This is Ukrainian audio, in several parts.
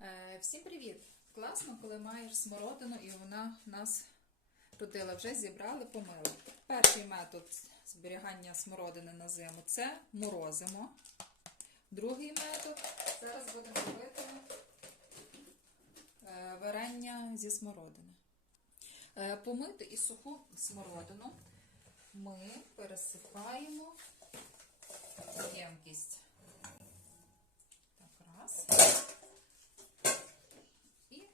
Е, Всім привіт! Класно, коли маєш смородину і вона нас родила. Вже зібрали, помили. Перший метод зберігання смородини на зиму це морозимо. Другий метод зараз будемо робити е, варення зі смородини. Е, Помити і суху смородину ми пересипаємо в ємкість. Так, раз. І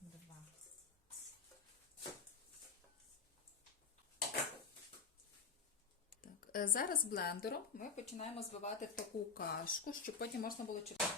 два. Так, е, зараз блендером ми починаємо збивати таку кашку, щоб потім можна було читати.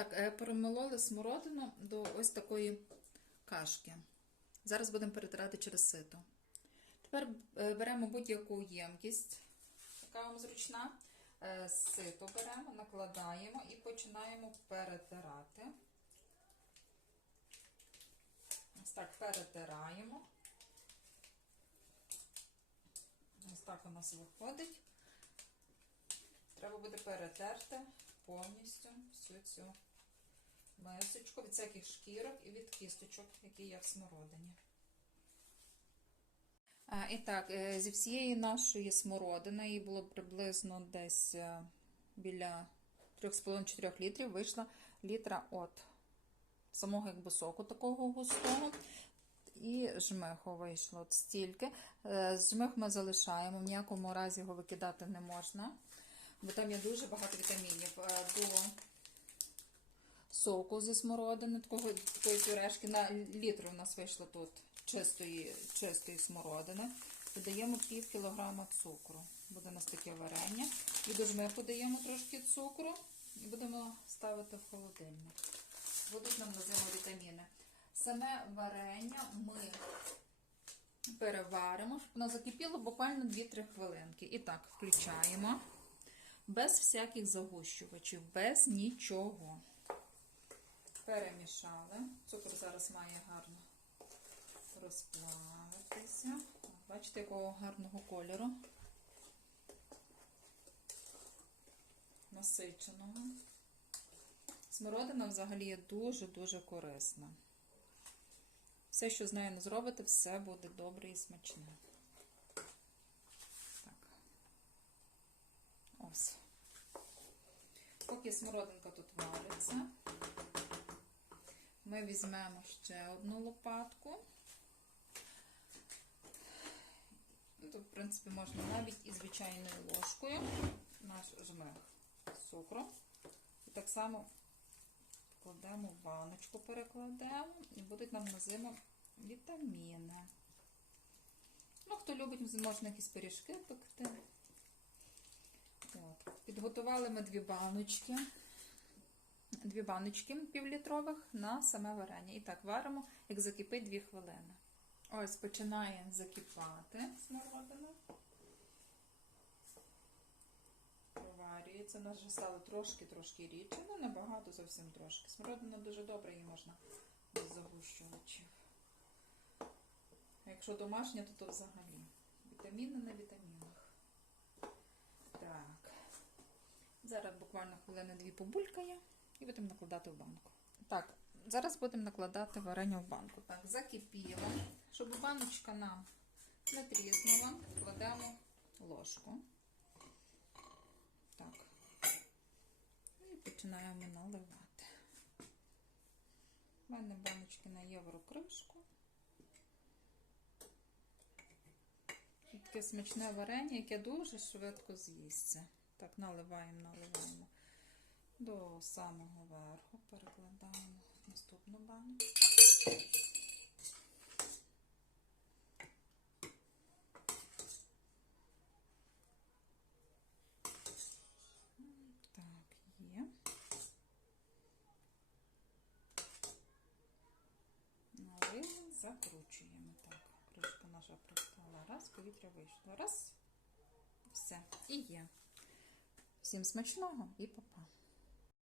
Так, е, перемололи смородину до ось такої кашки. Зараз будемо перетирати через сито. Тепер е, беремо будь-яку ємкість, яка вам зручна. Е, Сито беремо, накладаємо і починаємо перетирати. Ось так перетираємо. Ось так у нас виходить. Треба буде перетерти повністю всю цю мисочку від всяких шкірок і від кісточок, які є в смородині. І так, е, зі всієї нашої смородини, її було приблизно десь е, біля 3,5-4 літрів, вийшла літра от самого якби соку такого густого. І жмиху вийшло от стільки. Е, Жмих ми залишаємо, в ніякому разі його викидати не можна, бо там є дуже багато вітамінів. До соку зі смородини, такого, такої пюрешки, на літр у нас вийшло тут чистої, чистої смородини. Додаємо пів кілограма цукру. Буде у нас таке варення. І до жмиху даємо трошки цукру і будемо ставити в холодильник. Будуть нам на зиму вітаміни. Саме варення ми переваримо, щоб воно закипіло буквально 2-3 хвилинки. І так, включаємо. Без всяких загущувачів, без нічого. Перемішали. Цукор зараз має гарно розплавитися. Бачите, якого гарного кольору. Насиченого. Смородина взагалі є дуже-дуже корисна. Все, що з нею не зробите, все буде добре і смачне. Так. Ось. Поки смородинка тут вариться, ми візьмемо ще одну лопатку. Ну, Тут, в принципі, можна навіть і звичайною ложкою наш жмих з цукру. І так само кладемо в баночку, перекладемо, і будуть нам на зиму вітаміни. Ну, хто любить, можна якісь пиріжки пекти. От. Підготували ми дві баночки, дві баночки півлітрових на саме варення. І так варимо, як закипить 2 хвилини. Ось починає закипати смородина. Проварюється. У нас вже стало трошки-трошки рідше, ну небагато, зовсім трошки. Смородина дуже добра, її можна без загущувачів. Якщо домашня, то то взагалі. Вітаміни на вітамінах. Так. Зараз буквально хвилини-дві побулькає і будемо накладати в банку. Так, зараз будемо накладати варення в банку. Так, закипіло. Щоб баночка нам не тріснула, кладемо ложку. Так. І починаємо наливати. У мене баночки на євро кришку. І таке смачне варення, яке дуже швидко з'їсться. Так, наливаємо, наливаємо до самого верху, перекладаємо наступну баночку. Так, є. закручуємо так. Кришка наша пристала. Раз, повітря вийшло. Раз. Все. І є. Всім смачного і па-па.